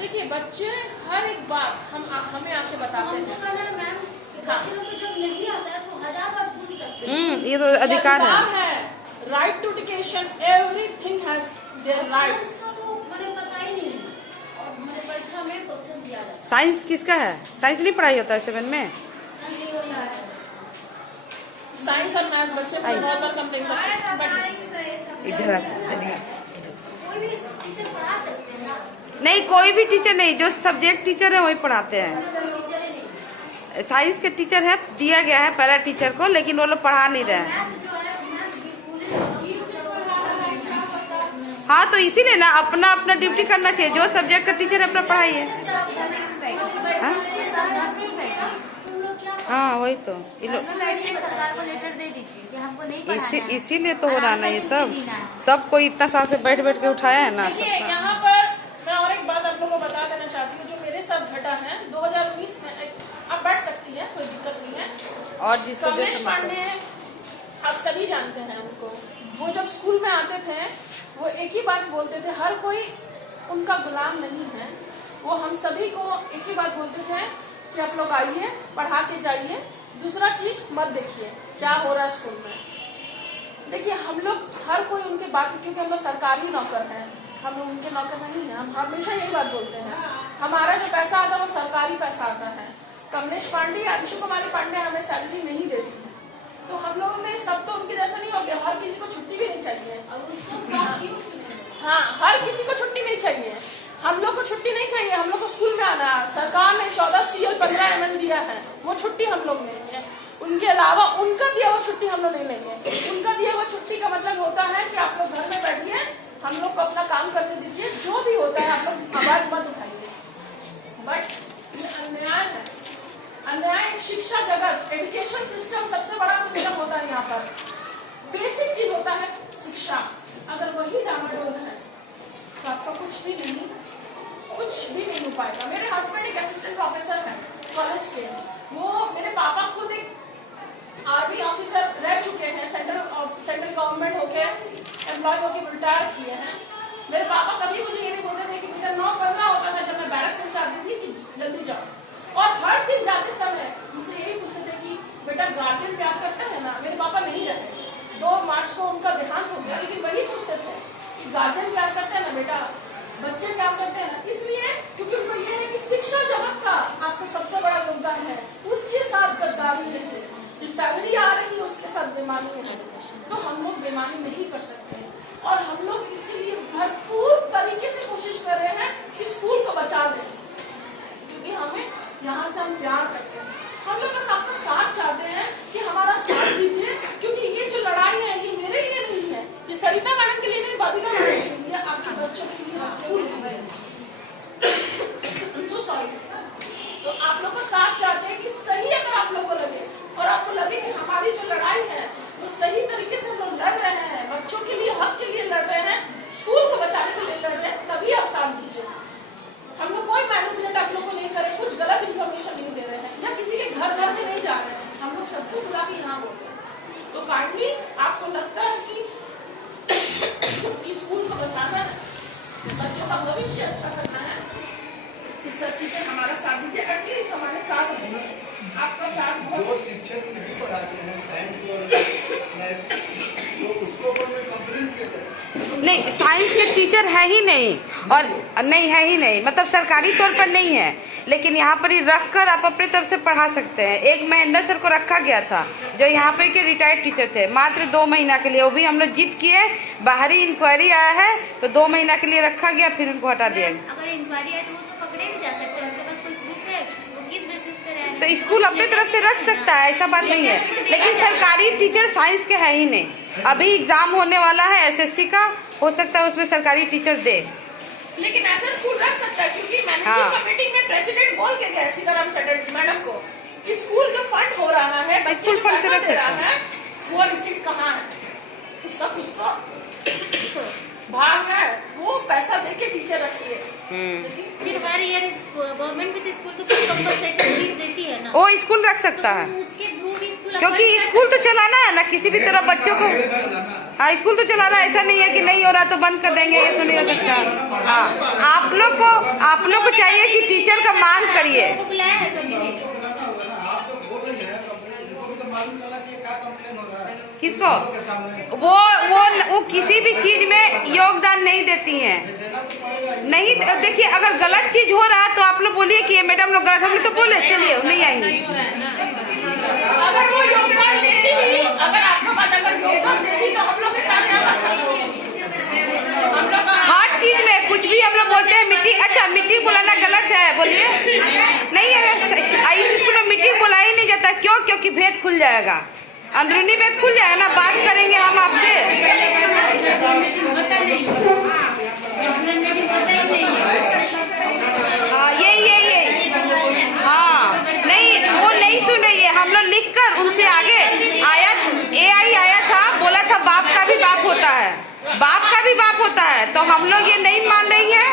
देखिए बच्चे हर एक बात हमें आके बताते हैं। मैम बच्चे लोग को जब नहीं आता है तो 1000 बार पूछ सकते हैं। ये तो अधिकार है। Right to education, everything has their rights. तो मुझे पता ही नहीं और मुझे परीक्षा में क्वेश्चन दिया जाता है। साइंस किसका है? साइंस नहीं पढ़ाई होता है 7 में? साइंस और मैथ्स बच्चे बहुत बार कंप्लेन इधर कोई भी टीचर पढ़ा सकते हैं ना? नहीं, कोई भी टीचर नहीं, जो सब्जेक्ट टीचर है वही पढ़ाते हैं। टीचर ही नहीं। साइंस के टीचर है, दिया गया है पैरा टीचर को, लेकिन वो लोग पढ़ा नहीं रहे हैं। हाँ, तो इसीलिए ना अपना अपना ड्यूटी करना चाहिए। जो सब्जेक्ट का टीचर है अपना पढ़ाइए। हाँ वही तो सरकार को लेटर दे दीजिए कि हमको नहीं पढ़ाना है। इसीलिए तो हो रहा ना ये सब कोई इतना साल से बैठ बैठ के उठाया है ना। देखिए यहाँ पर मैं और एक बात आप लोगों को बता देना चाहती हूँ, जो मेरे साथ घटा है 2019 में। आप बैठ सकती है, कोई दिक्कत नहीं है। और जिसको कमलेश पांडे आप सभी जानते हैं उनको। वो जब स्कूल में आते थे वो एक ही बात बोलते थे, हर कोई उनका गुलाम नहीं है। वो हम सभी को एक ही बात बोलते थे कि आप लोग आइए, पढ़ा के जाइए, दूसरा चीज मत देखिए क्या हो रहा है स्कूल में। देखिए हम लोग हर कोई उनके बात, क्योंकि हम लोग सरकारी नौकर हैं, हम लोग उनके नौकर नहीं हैं। हम हमेशा यही बात बोलते हैं, हमारा जो पैसा आता है वो सरकारी पैसा आता है। कमलेश पांडे, अंशु कुमारी पांडे हमें सैलरी नहीं देती है, तो हम लोगों ने सब तो उनके जैसा नहीं हो गया। हर किसी को छुट्टी भी नहीं चाहिए। हाँ, हर किसी को छुट्टी नहीं चाहिए। हम लोग को छुट्टी नहीं चाहिए, हम लोग को स्कूल में आना है। सरकार ने 14 CL 15 ML दिया है, वो छुट्टी हम लोग नहीं है। उनके अलावा उनका दिया हुआ छुट्टी हम लोग नहीं लेंगे। उनका दिया हुआ छुट्टी का मतलब होता है कि आप लोग घर में बैठिए, हम लोग को अपना काम करने दीजिए, जो भी होता है आप लोग आवाज मत उठाइए। बट ये अन्याय है, अन्याय। शिक्षा जगत, एजुकेशन सिस्टम सबसे बड़ा सिस्टम होता है यहाँ पर। बेसिक चीज होता है शिक्षा, अगर वही डामाडोल है तो आपका कुछ भी नहीं हो पाएगा। मेरे हस्बैंड एक असिस्टेंट प्रोफेसर है कॉलेज के। वो मेरे पापा खुद एक आर्मी ऑफिसर रह चुके हैं, सेंट्रल गवर्नमेंट होके एम्प्लॉय होके रिटायर किए हैं। मेरे पापा कभी मुझे ये नहीं बोलते थे कि बेटा 9:15 होता था जब मैं बैरकपुर से आती थी कि जल्दी जाओ। और हर दिन जाते समय मुझसे यही पूछते थे कि बेटा गार्जियन प्यार करता है ना। मेरे पापा नहीं रहे, 2 मार्च को उनका देहांत हो गया, लेकिन वही पूछते थे गार्जियन प्यार करते हैं ना बेटा, बच्चे प्यार करते हैं ना। इसलिए क्योंकि उनको ये है कि शिक्षा जगत का आपका सबसे बड़ा योगदान है, उसके साथ गद्दारी है। जो सैलरी आ रही है उसके साथ बेईमानी है, तो हम लोग बेईमानी नहीं कर सकते। और हम लोग इसके लिए भरपूर तरीके से कोशिश कर रहे हैं कि स्कूल को बचा दें, क्योंकि हमें यहाँ से हम प्यार करते हैं। हम लोग बस आपका साथ चाहते हैं कि हमारा साथ दीजिए, क्योंकि ये जो लड़ाई है ये मेरे लिए नहीं है, ये सरिता मैडम के लिए नहीं, बबीता मैडम के लिए, आपके बच्चों के लिए, स्कूल के लिए। so sorry। तो आप लोग का साथ चाहते हैं कि सही अगर आप लोग को लगे और आपको लगे कि हमारी जो लड़ाई है वो सही तरीके से हम लोग लड़ रहे हैं, बच्चों के लिए, हक के लिए लड़ रहे हैं, स्कूल को बचाने के लिए लड़ रहे हैं, तभी आप साथ दीजिए। हम लोग कोई मैनिपुलेट आप लोग को नहीं कर रहे, कुछ गलत इन्फॉर्मेशन नहीं दे रहे हैं, या किसी के घर में नहीं जा रहे हैं। हम लोग सबको बुला के यहाँ बोल रहे हैं। तो काइंडली आपको लगता है कि स्कूल को बचाना है, बच्चों का भविष्य अच्छा करना है, इस सब चीजें हमारा साथ दीजिए। एटलीस्ट हमारे साथ रहेंगे, आपका साथ। जो शिक्षक नहीं पढ़ाते हैं साइंस और मैथ, तो उसको कंप्लेंट किया जाए। नहीं, साइंस के टीचर है ही नहीं, और नहीं है ही नहीं, मतलब सरकारी तौर पर नहीं है, लेकिन यहाँ पर ही रख कर आप अपने तरफ से पढ़ा सकते हैं। एक महेंद्र सर को रखा गया था जो यहाँ पर के रिटायर्ड टीचर थे, मात्र 2 महीना के लिए। वो भी हम लोग जीत किए, बाहरी इंक्वायरी आया है तो 2 महीना के लिए रखा गया, फिर उनको हटा दिया। अगर इंक्वायरी है तो वो तो पकड़े भी जा सकते हैं, उनके पास कोई प्रूफ है, वो किस बेसिस पे रह रहे हैं? तो स्कूल अपने तरफ से रख सकता है, ऐसा बात नहीं है, लेकिन सरकारी टीचर साइंस के है ही नहीं। अभी एग्जाम होने वाला है SSC का, हो सकता है उसमें सरकारी टीचर दे, लेकिन ऐसा स्कूल रख सकता है, क्योंकि मैनेजमेंट का मीटिंग में प्रेसिडेंट बोल के गया सीताराम चटर्जी मैडम को कि स्कूल जो फंड हो रहा है, बच्चे जो पैसा दे रहा है, वो रिसीट कहाँ है? उसका कुछ तो भाग है, वो पैसा दे के टीचर रखिए। फिर हर ईयर गवर्नमेंट भी तो स्कूल को कुछ कंपनसेशन फीस देती है ना, वो स्कूल रख सकता है, उसके थ्रू भी स्कूल, क्योंकि स्कूल तो चलाना है ना किसी भी तरह बच्चों को। हाँ, स्कूल तो चला रहा है, ऐसा नहीं है कि नहीं हो रहा तो बंद कर देंगे, ये तो नहीं हो सकता। हाँ, आप लोग को चाहिए कि टीचर का मांग करिए। को बुलाया है कभी नहीं? आप तो बोल रही हैं, लोगों को मालूम चला कि क्या कंप्लेन हो रहा है किसको? के सामने। वो किसी भी चीज में योगदान नहीं देती हैं। नहीं, देखिए अगर गलत चीज हो रहा है तो आप लोग बोलिए कि ये मैडम लोग गलत, हम लोग तो बोले चलिए नहीं आएंगे। अगर वो योगदान देती ही, अगर आपका बात अगर योगदान देती तो हम लोग के साथ क्या बात करती? हम लोग हर चीज में कुछ भी हम लोग बोलते हैं मीटिंग, अच्छा मीटिंग बुलाना गलत है बोलिए? नहीं है, इस स्कूल में मीटिंग बुलाई नहीं जाता। क्यों? क्योंकि भेद खुल जाएगा, अंदरूनी भेद खुल जाएगा ना, बात करेंगे हम आपसे। हाँ ये हाँ, नहीं वो नहीं सुन रही है। हम लोग लिखकर उनसे आगे आया, AI आया था, बोला था बाप का भी बाप होता है, बाप का भी बाप होता है। तो हम लोग ये नहीं मान रही है।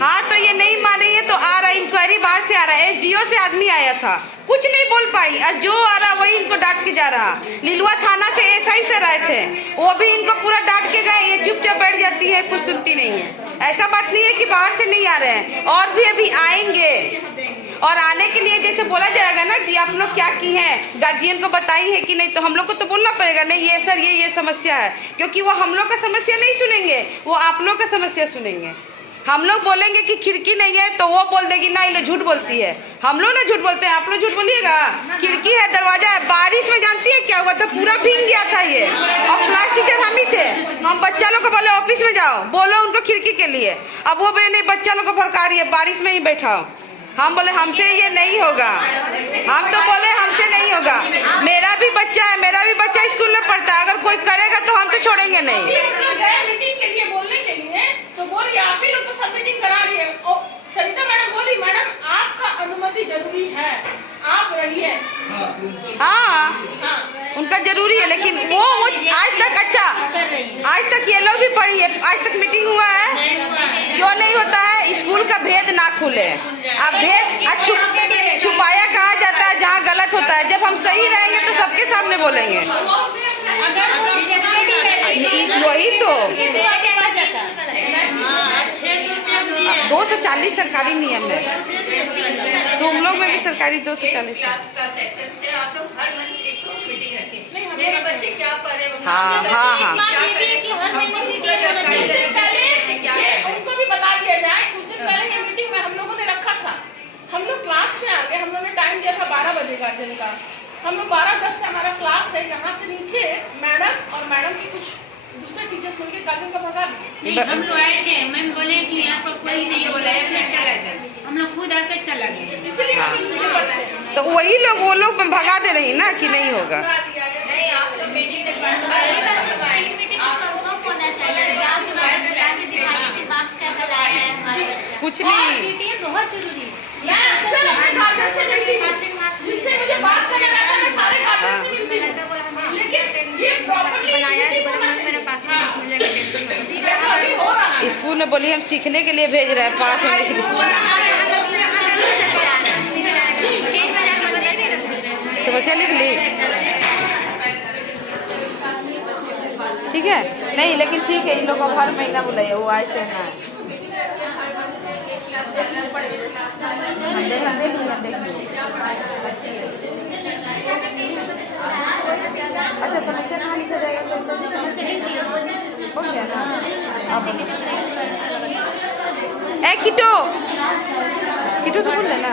हाँ, तो ये नहीं मान रही है तो आ रहा, इंक्वायरी बाहर से आ रहा है। SDO से आदमी आया था, कुछ नहीं बोल पाई, और जो आ रहा वही इनको डांट के जा रहा। लिलुआ थाना से SI से आए थे, वो भी इनको पूरा डांट के गए। ये चुपचाप बैठ जाती है, कुछ सुनती नहीं है। ऐसा बात नहीं है कि बाहर से नहीं आ रहे हैं, और भी अभी आएंगे। और आने के लिए जैसे बोला जाएगा ना कि आप लोग क्या की हैं, गार्जियन को बताई है कि नहीं, तो हम लोग को तो बोलना पड़ेगा नहीं ये सर ये समस्या है, क्योंकि वो हम लोग का समस्या नहीं सुनेंगे, वो आप लोग का समस्या सुनेंगे। हम लोग बोलेंगे कि खिड़की नहीं है तो वो बोल देगी ना, ये लोग झूठ बोलती है। हम लोग ना झूठ बोलते हैं, आप लोग झूठ बोलिएगा। खिड़की है, दरवाजा है। बारिश में जानती है क्या हुआ था? पूरा भीग गया था ये, और क्लास टीचर हम ही थे। हम बच्चा लोग को बोले ऑफिस में जाओ, बोलो उनको खिड़की के लिए। अब वो बोले नहीं, बच्चा लोग को भड़का रही है, बारिश में ही बैठाओ। हम बोले हमसे ये नहीं होगा, हम तो बोले हमसे नहीं होगा। मेरा भी बच्चा है, मेरा भी बच्चा स्कूल में पढ़ता है, अगर कोई करेगा तो हम तो छोड़ेंगे नहीं। मीटिंग के लिए बोलने के लिए तो बोली आप ही लोग तो सब मीटिंग करा रही है। सरिता मैडम बोली मैडम आपका अनुमति जरूरी है, आप रहिए। हाँ, उनका जरूरी है, लेकिन वो आज तक, अच्छा आज तक ये लोग भी पढ़ी है, आज तक मीटिंग हुआ है? क्यों नहीं होता है? स्कूल का भेद ना खुले। अब भेद छुपाया कहा जाता है जहाँ गलत होता है। जब हम सही रहेंगे तो सबके सामने बोलेंगे। वही तो 240 सरकारी नियम है, तुम लोग में भी सरकारी 240। आप लोग हर मंथ एक मीटिंग रखें, मेरे बच्चे क्या पढ़ रहे हैं। हाँ हाँ हाँ, ये भी है कि हर महीने मीटिंग होना चाहिए। उनको भी बता दिया जाए। उस दिन पहले ये मीटिंग में हम लोगों ने रखा था, हम लोग क्लास में आ गए। हम लोगों ने टाइम दिया था 12 बजे गार्जियन का। हम लोग 12:10 से हमारा क्लास है, यहाँ से नीचे मैडम और मैडम की कुछ दूसरे टीचर्स मिलकर गार्जियन का भगा दिए। हम लोग आएंगे, मैम बोले कि यहाँ पर कोई नहीं हो रहा है, चला जाए। हम लोग खुद आकर चला गए, इसलिए हम नीचे पढ़ते हैं। तो वही लोग, वो लोग भगा दे रही ना कि नहीं होगा। नहीं, आप लोग मीटिंग मीटिंग कब होना चाहिए? एग्जाम के बाद बुला के दिखाइए कि मार्क्स कैसा लाया है हमारा बच्चा। कुछ नहीं, मीटिंग बहुत जरूरी है। मैं अक्सर अपने गार्जियन से मिलती हूँ, जिनसे मुझे बात करना रहता है, मैं सारे गार्जियन से मिलती हूँ। लेकिन ये प्रॉपर्ली स्कूल में बोली हम सीखने के लिए भेज रहे हैं, 5 महीने से समस्या लिख ली। ठीक है, नहीं लेकिन ठीक है, इन लोग को हर महीना बुलाइए, वो आए थे ना। अच्छा, समस्या कहाँ लिखा जाएगा? हो गया ना। किटो तो बोल लेना।